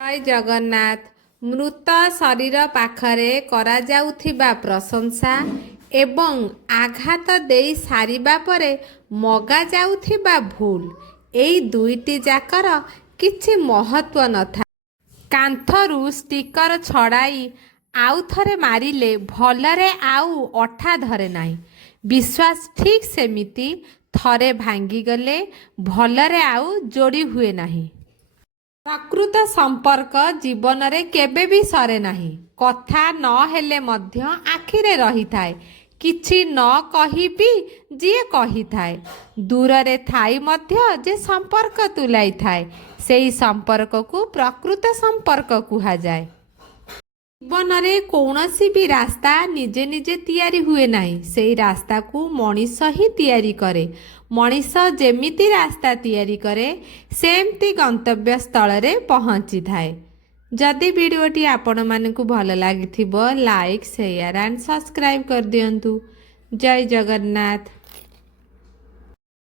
जय जगन्नाथ। मृत शरीर पाखरे करा जाउथिबा प्रशंसा एवं आघात देई सारिबा परे मगा जाउथिबा भूल एई दुईटी जाकर किछि महत्व नथा। कांथरू स्टिकर छड़ाई आउ थरे मारिले भलरे आउ अठा धरे नाही। विश्वास ठीक सेमिति थरे भांगी गले भलरे आउ जोड़ी हुए नाही। प्रकृत संपर्क जीवन रे केबे भी सरे नाही। कथा न हेले मध्य आखिरे रही थाए, किछि न कही भी जिए कही थाए। दूर रे थाई मध्य जे संपर्क तुलाई थाए सेई संपर्क को प्रकृत संपर्क कुहा जाए। जीवन रे कौनसी भी रास्ता निजे निजे तैयारी हुए नहीं, सेई रास्ता को मनीष ही तैयारी करे। मनीष जेमिति रास्ता तैयारी करे सेमती गंतव्य स्थल रे पहुँची थाए। जदि वीडियोटी आपण मानकु भल लागिथिबो लाइक शेयर एंड सब्सक्राइब कर दियंतु। जय जगन्नाथ।